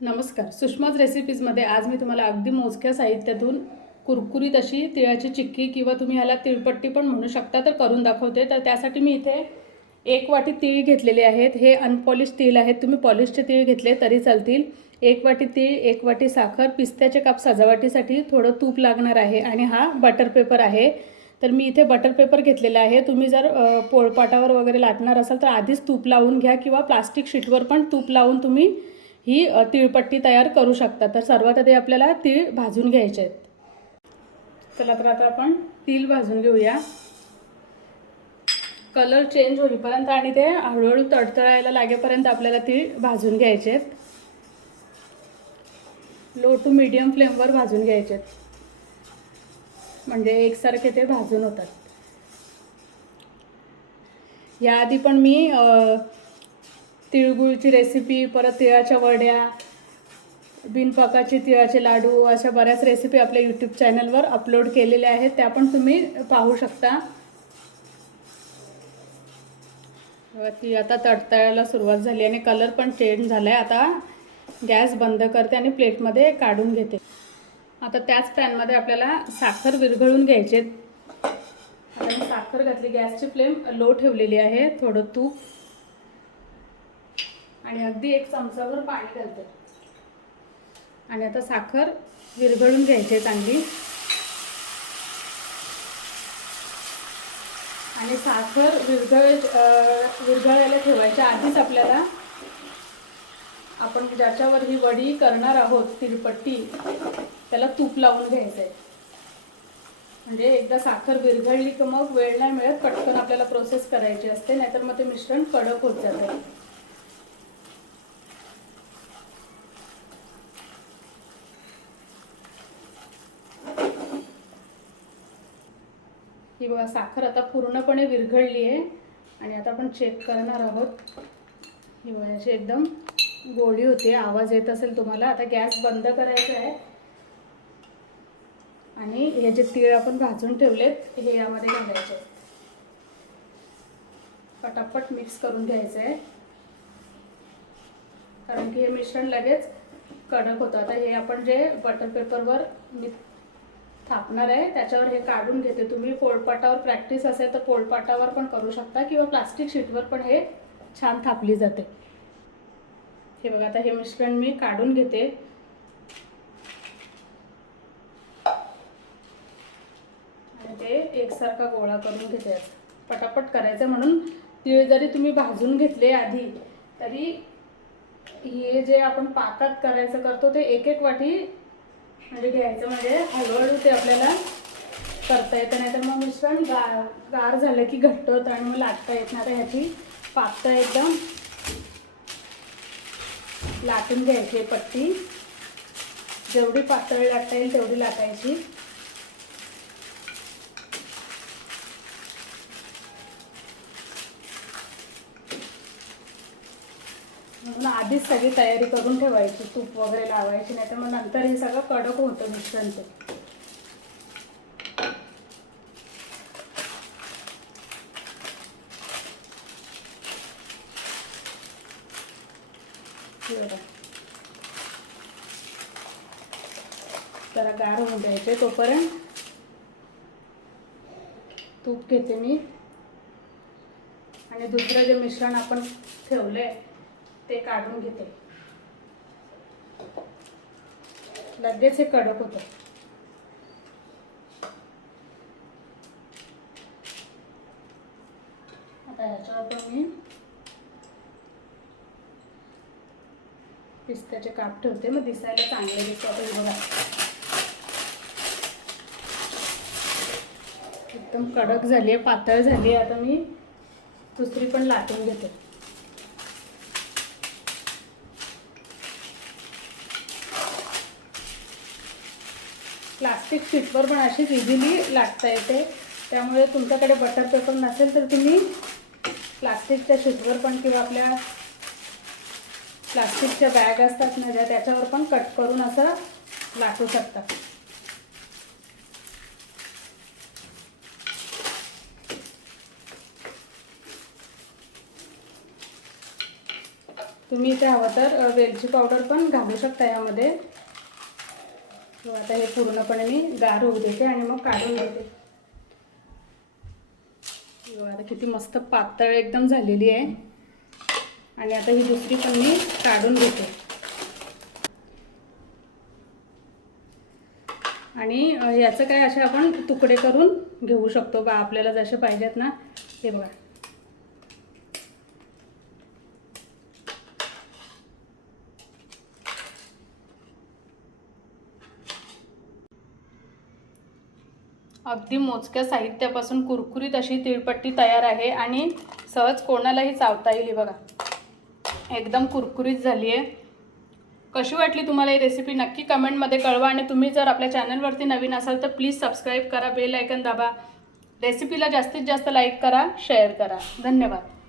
नमस्कार. सुषमाज रेसिपीजमध्ये आज मी तुम्हाला अगदी मोजक्या साहित्यातून कुरकुरीत अशी तिळाची चिक्की किंवा तुम्ही ह्याला तिळपट्टी पण म्हणू शकता तर करून दाखवते. तर त्यासाठी मी इथे एक वाटी तीळ घेतलेले आहेत. हे अनपॉलिश तीळ आहेत. तुम्ही पॉलिशचे तीळ घेतले तरी चालतील. एक वाटी तीळ एक वाटी साखर पिस्त्याचे काप सजावटीसाठी थोडं तूप लागणार आहे आणि हा बटर पेपर आहे. तर मी इथे बटर पेपर घेतलेला आहे. तुम्ही जर पोळपाटावर वगैरे लाटणार असाल तर आधीच तूप लावून घ्या किंवा प्लास्टिक शीटवर पण तूप लावून तुम्ही ही तिळपट्टी तयार करू शकता. तर सर्वात आधी आपल्याला तीळ भाजून घ्यायचे आहेत. चला तर आता आपण तीळ भाजून घेऊया. कलर चेंज होईपर्यंत आणि ते हळूहळू तडतळायला लागेपर्यंत आपल्याला तीळ भाजून घ्यायचे आहेत. लो टू मीडियम फ्लेमवर भाजून घ्यायचे आहेत. म्हणजे एकसारखे ते भाजून होतात. याआधी पण मी आ, तिळगुळची रेसिपी परत तिळाच्या वड्या बिनपाकाचे तिळाचे लाडू अशा बऱ्याच रेसिपी आपल्या यूट्यूब चॅनलवर अपलोड केलेल्या आहेत. त्या पण तुम्ही पाहू शकता. ती आता तडतळायला सुरुवात झाली आणि कलर पण चेंज झाला आहे आता गॅस बंद करते आणि प्लेटमध्ये काढून घेते. आता त्याच पॅनमध्ये आपल्याला साखर विरघळून घ्यायचे आता मी साखर घातली. गॅसची फ्लेम लो ठेवलेली आहे. थोडं तूप आणि अगदी एक चमचाभर पाणी घालते. आणि आता साखर विरघळून घ्यायची आहे चांगली. आणि साखर विरघळ विरघळायला ठेवायच्या आधीच आपल्याला आपण ज्याच्यावर ही वडी करणार आहोत तिळपट्टी त्याला तूप लावून घ्यायचं आहे म्हणजे एकदा साखर विरघळली की मग वेळ नाही मिळत पटकन आपल्याला प्रोसेस करायची असते नाहीतर मग ते मिश्रण कडक होत जातं. ही बघा साखर आता पूर्णपणे विरघळली आहे. आणि आता आपण चेक करणार आहोत. ही बघा अशी एकदम गोळी होते. आवाज येत असेल तुम्हाला. आता गॅस बंद करायचा आहे. आणि हे जे तीळ आपण भाजून ठेवलेत हे यामध्ये घालायचे पटापट मिक्स करून घ्यायचं आहे. कारण की हे मिश्रण लगेच कडक होतं. आता हे आपण जे बटर पेपरवर मी थापणार आहे. त्याच्यावर हे काढून घेते. तुम्ही पोळपाटावर प्रॅक्टिस असेल तर पोळपाटावर पण करू शकता किंवा प्लास्टिक शीटवर पण हे छान थापली जाते. हे बघा आता हे मिश्रण मी काढून घेते. आणि ते एकसारखा गोळा करून घेते. पटापट करायचं म्हणून तिळ जरी तुम्ही भाजून घेतले आधी तरी हे जे आपण पाकात करायचं करतो ते एक एक वाटी म्हणजे घ्यायचं म्हणजे हळूहळू ते आपल्याला करता येतं. नाही तर मग मिश्रण गार गार झालं की घट्ट होतं आणि मग लाटता येत नाही. ह्याची पाकता एकदम लाटून घ्यायची आहे पट्टी. जेवढी पातळी लाटता येईल तेवढी लाटायची. म्हणून आधीच सगळी तयारी करून ठेवायची तूप वगैरे लावायची नाही तर मग नंतर हे सगळं कडक होतं मिश्रण ते. हे जरा गार होऊन द्यायचे तोपर्यंत. तूप घेते मी. आणि दुसरं जे मिश्रण आपण ठेवलंय ते काढून घेते. लगेच हे कडक होतं. आता ह्याच्यावर पण मी पिस्त्याचे काप ठेवते. मग दिसायला चांगले दिसतात बघा. एकदम कडक झाली आहे पातळ झाली आहे आता मी दुसरी पण लाटून घेते. प्लास्टिक शीटवर पण अशीच इझिली लाटता येते. त्यामुळे तुमच्याकडे बटर पेपर नसेल तर तुम्ही प्लास्टिकच्या शीटवर पण किंवा आपल्या प्लास्टिकच्या बॅग असतात ना ज्या त्याच्यावर पण कट करून असं लाटू शकता. तुम्ही इथे हवं तर वेलची पावडर पण घालू शकता यामध्ये. आता हे पूर्णपणे मी गार होऊ देते आणि मग काढून घेते. आता किती मस्त पातळ एकदम झालेली आहे. आणि आता ही दुसरी पण मी काढून घेते. आणि याचं काय असे आपण तुकडे करून घेऊ शकतो बा आपल्याला जसे पाहिजेत ना. हे बघा. अगदी मोजक्या साहित्यापासून कुरकुरीत अशी तिळपट्टी तयार आहे आणि सहज कोणालाही चावता येईल. ही बघा. एकदम कुरकुरीत झाली आहे कशी वाटली तुम्हाला ही रेसिपी नक्की कमेंटमध्ये कळवा आणि तुम्ही जर आपल्या चॅनलवरती नवीन असाल तर प्लीज सबस्क्राईब करा बेल आयकन दाबा. रेसिपीला जास्तीत जास्त लाईक करा शेअर करा. धन्यवाद.